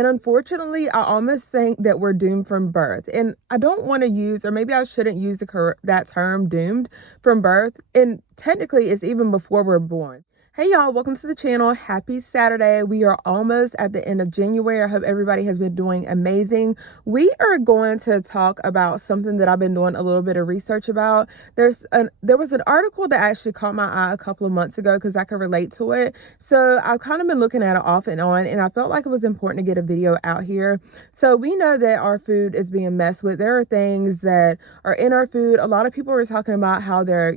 And unfortunately, I almost think that we're doomed from birth. And I don't want to use, or maybe I shouldn't use that term, doomed from birth. And technically, it's even before we're born. Hey y'all, welcome to the channel. Happy Saturday. We are almost at the end of January. I hope everybody has been doing amazing. We are going to talk about something that I've been doing a little bit of research about. There was an article that actually caught my eye a couple of months ago because I could relate to it. So I've kind of been looking at it off and on, and I felt like it was important to get a video out here. So we know that our food is being messed with. There are things that are in our food. A lot of people are talking about how they're,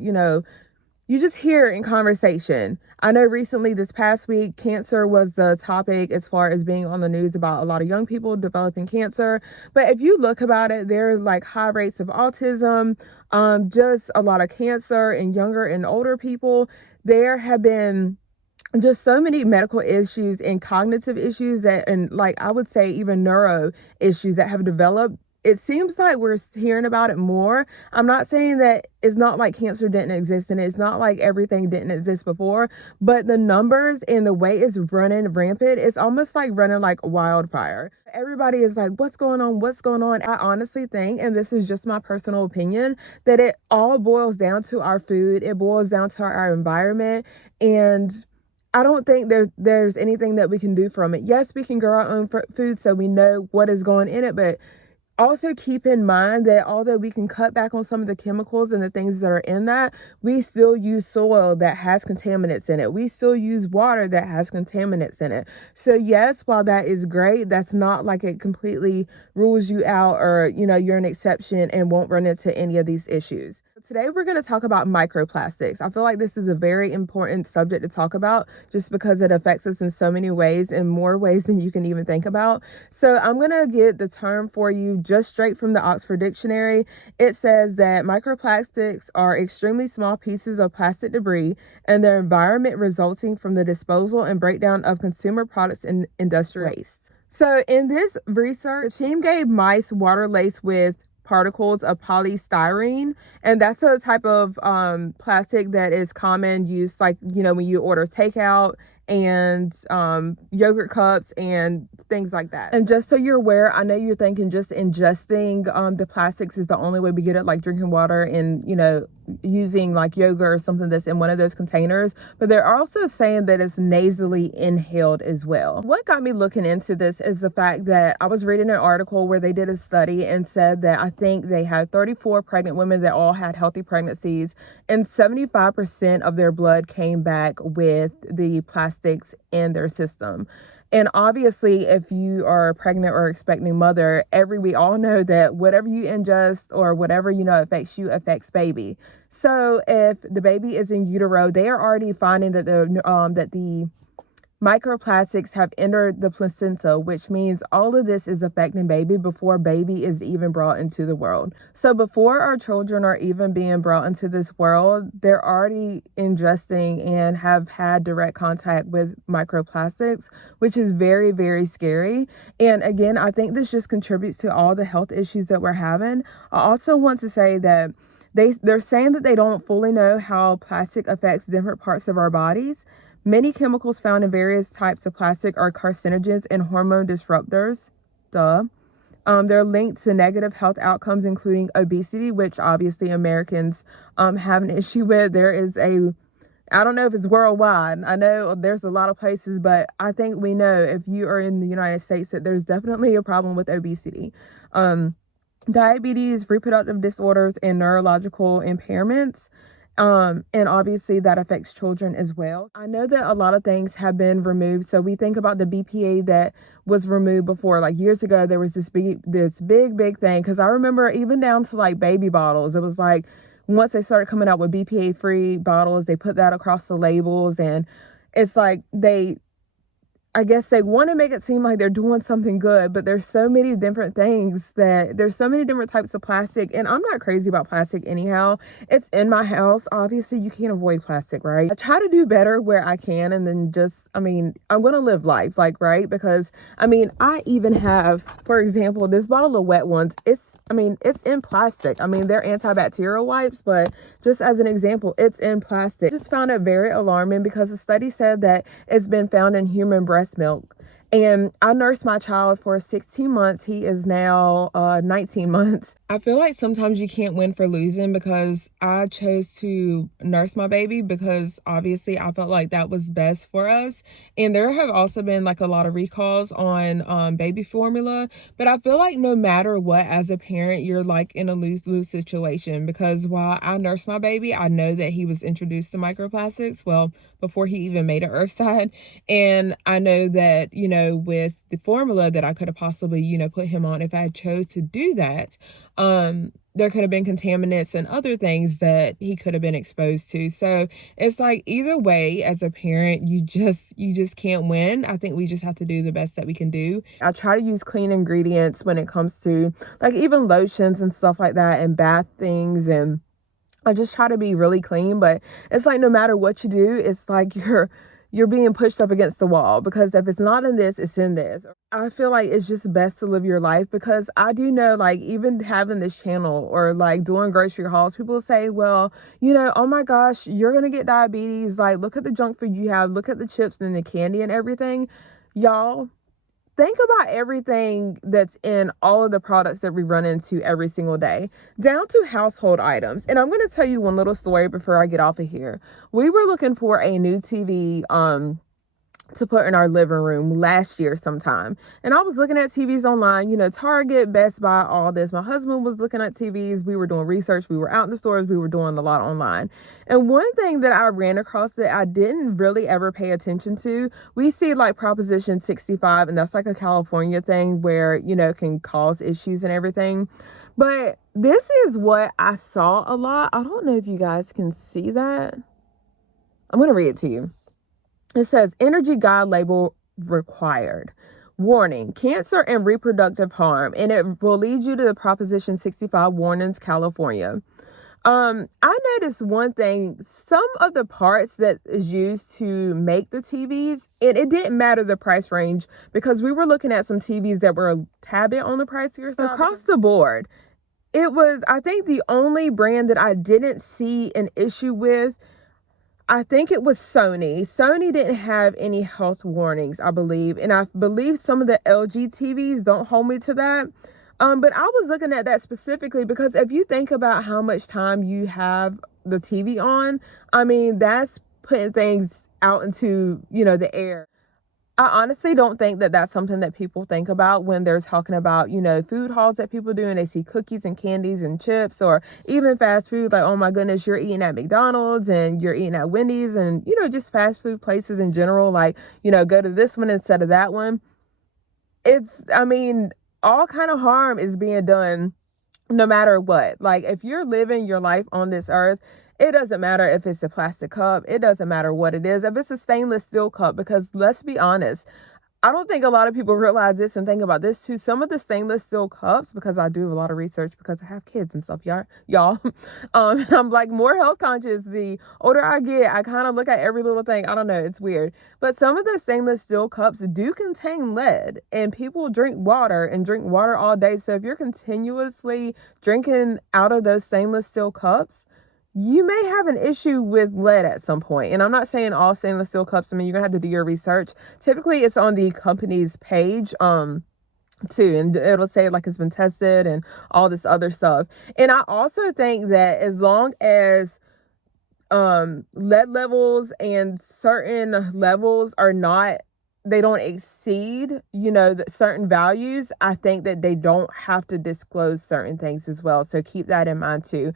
you just hear in conversation. I know recently this past week, cancer was the topic as far as being on the news about a lot of young people developing cancer. But if you look about it, there are like high rates of autism, just a lot of cancer in younger and older people. There have been just so many medical issues and cognitive issues and like I would say even neuro issues that have developed. It seems like we're hearing about it more. I'm not saying that it's not like cancer didn't exist and it's not like everything didn't exist before, but the numbers and the way it's running rampant, it's almost like running like wildfire. Everybody is like, what's going on? What's going on? I honestly think, and this is just my personal opinion, that it all boils down to our food. It boils down to our environment. And I don't think there's anything that we can do from it. Yes, we can grow our own food so we know what is going in it, but also keep in mind that although we can cut back on some of the chemicals and the things that are in that, we still use soil that has contaminants in it. We still use water that has contaminants in it. So yes, while that is great, that's not like it completely rules you out or, you're an exception and won't run into any of these issues. Today, we're going to talk about microplastics. I feel like this is a very important subject to talk about just because it affects us in so many ways, in more ways than you can even think about. So I'm going to get the term for you just straight from the Oxford Dictionary. It says that microplastics are extremely small pieces of plastic debris and their environment resulting from the disposal and breakdown of consumer products and industrial waste. So in this research, the team gave mice water laced with particles of polystyrene, and that's a type of plastic that is common use, like when you order takeout and yogurt cups and things like that. And just so you're aware, I know you're thinking just ingesting the plastics is the only way we get it, like drinking water and using like yogurt or something that's in one of those containers, but they're also saying that it's nasally inhaled as well. What got me looking into this is the fact that I was reading an article where they did a study and said that I think they had 34 pregnant women that all had healthy pregnancies, and 75% of their blood came back with the plastics in their system. And obviously, if you are a pregnant or expecting mother, we all know that whatever you ingest or whatever, affects you affects baby. So if the baby is in utero, they are already finding that the microplastics have entered the placenta, which means all of this is affecting baby before baby is even brought into the world. So before our children are even being brought into this world, they're already ingesting and have had direct contact with microplastics, which is very, very scary. And again, I think this just contributes to all the health issues that we're having. I also want to say that they're saying that they don't fully know how plastic affects different parts of our bodies. Many chemicals found in various types of plastic are carcinogens and hormone disruptors. They're linked to negative health outcomes, including obesity, which obviously Americans have an issue with. I don't know if it's worldwide. I know there's a lot of places, but I think we know if you are in the United States that there's definitely a problem with obesity. Diabetes, reproductive disorders, and neurological impairments. And obviously that affects children as well. I know that a lot of things have been removed. So we think about the BPA that was removed before, like years ago, there was this big thing. Cause I remember even down to like baby bottles, it was like, once they started coming out with BPA free bottles, they put that across the labels, and it's like I guess they want to make it seem like they're doing something good, but there's so many different there's so many different types of plastic, and I'm not crazy about plastic anyhow. It's in my house. Obviously, you can't avoid plastic, right? I try to do better where I can, and then I'm going to live life, right? Because, I even have, for example, this bottle of wet ones, it's in plastic. They're antibacterial wipes, but just as an example, it's in plastic. I just found it very alarming because the study said that it's been found in human breast milk. And I nursed my child for 16 months. He is now 19 months. I feel like sometimes you can't win for losing, because I chose to nurse my baby because obviously I felt like that was best for us. And there have also been like a lot of recalls on baby formula. But I feel like no matter what, as a parent, you're like in a lose-lose situation, because while I nursed my baby, I know that he was introduced to microplastics, well, before he even made it earthside. And I know that, with the formula that I could have possibly, put him on, if I had chose to do that, there could have been contaminants and other things that he could have been exposed to. So it's like, either way, as a parent, you just can't win. I think we just have to do the best that we can do. I try to use clean ingredients when it comes to like even lotions and stuff like that, and bath things, and I just try to be really clean. But it's like no matter what you do, it's like you're being pushed up against the wall, because if it's not in this, it's in this. I feel like it's just best to live your life, because I do know, like, even having this channel or like doing grocery hauls, people say, well, oh my gosh, you're going to get diabetes. Like, look at the junk food you have, look at the chips and the candy and everything. Y'all, think about everything that's in all of the products that we run into every single day, down to household items. And I'm going to tell you one little story before I get off of here. We were looking for a new TV to put in our living room last year sometime. And I was looking at TVs online, Target, Best Buy, all this. My husband was looking at TVs. We were doing research. We were out in the stores. We were doing a lot online. And one thing that I ran across that I didn't really ever pay attention to, we see like Proposition 65, and that's like a California thing where, can cause issues and everything. But this is what I saw a lot. I don't know if you guys can see that. I'm going to read it to you. It says, energy guide label required. Warning, cancer and reproductive harm. And it will lead you to the Proposition 65 warnings, California. I noticed one thing, some of the parts that is used to make the TVs, and it didn't matter the price range, because we were looking at some TVs that were a tad bit on the pricier side. Across the board, it was, I think, the only brand that I didn't see an issue with. I think it was Sony. Sony didn't have any health warnings, I believe. And I believe some of the LG TVs, don't hold me to that. But I was looking at that specifically because if you think about how much time you have the TV on, I mean, that's putting things out into, the air. I honestly don't think that that's something that people think about when they're talking about, food hauls that people do, and they see cookies and candies and chips, or even fast food. Like, oh my goodness, you're eating at McDonald's and you're eating at Wendy's, and, just fast food places in general. Like, go to this one instead of that one. All kind of harm is being done no matter what. Like, if you're living your life on this earth, it doesn't matter if it's a plastic cup. It doesn't matter what it is. If it's a stainless steel cup, because let's be honest, I don't think a lot of people realize this and think about this too. Some of the stainless steel cups, because I do a lot of research because I have kids and stuff, y'all. I'm like more health conscious. The older I get, I kind of look at every little thing. I don't know. It's weird. But some of the stainless steel cups do contain lead, and people drink water all day. So if you're continuously drinking out of those stainless steel cups, you may have an issue with lead at some point. And I'm not saying all stainless steel cups. I mean, you're going to have to do your research. Typically, it's on the company's page, too. And it'll say like it's been tested and all this other stuff. And I also think that as long as lead levels and certain levels they don't exceed, the certain values, I think that they don't have to disclose certain things as well. So keep that in mind too.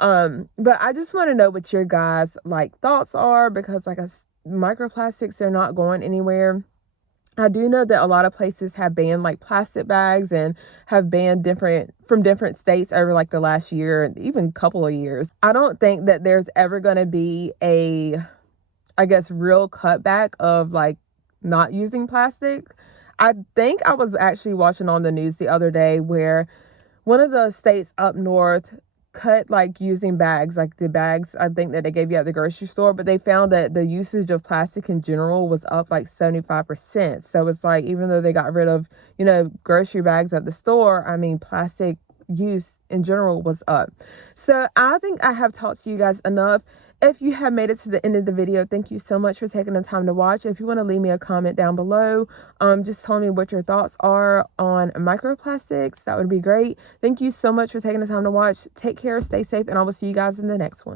But I just want to know what your guys thoughts are, because microplastics, they're not going anywhere. I do know that a lot of places have banned plastic bags and have banned from different states over the last year and even couple of years. I don't think that there's ever going to be a, real cutback of not using plastic. I think I was actually watching on the news the other day where one of the states up north cut using bags, the bags I think that they gave you at the grocery store, but they found that the usage of plastic in general was up 75%. So it's even though they got rid of grocery bags at the store, plastic use in general was up. So I think I have talked to you guys enough. If you have made it to the end of the video, thank you so much for taking the time to watch. If you want to leave me a comment down below, just tell me what your thoughts are on microplastics, that would be great. Thank you so much for taking the time to watch. Take care, stay safe, and I will see you guys in the next one.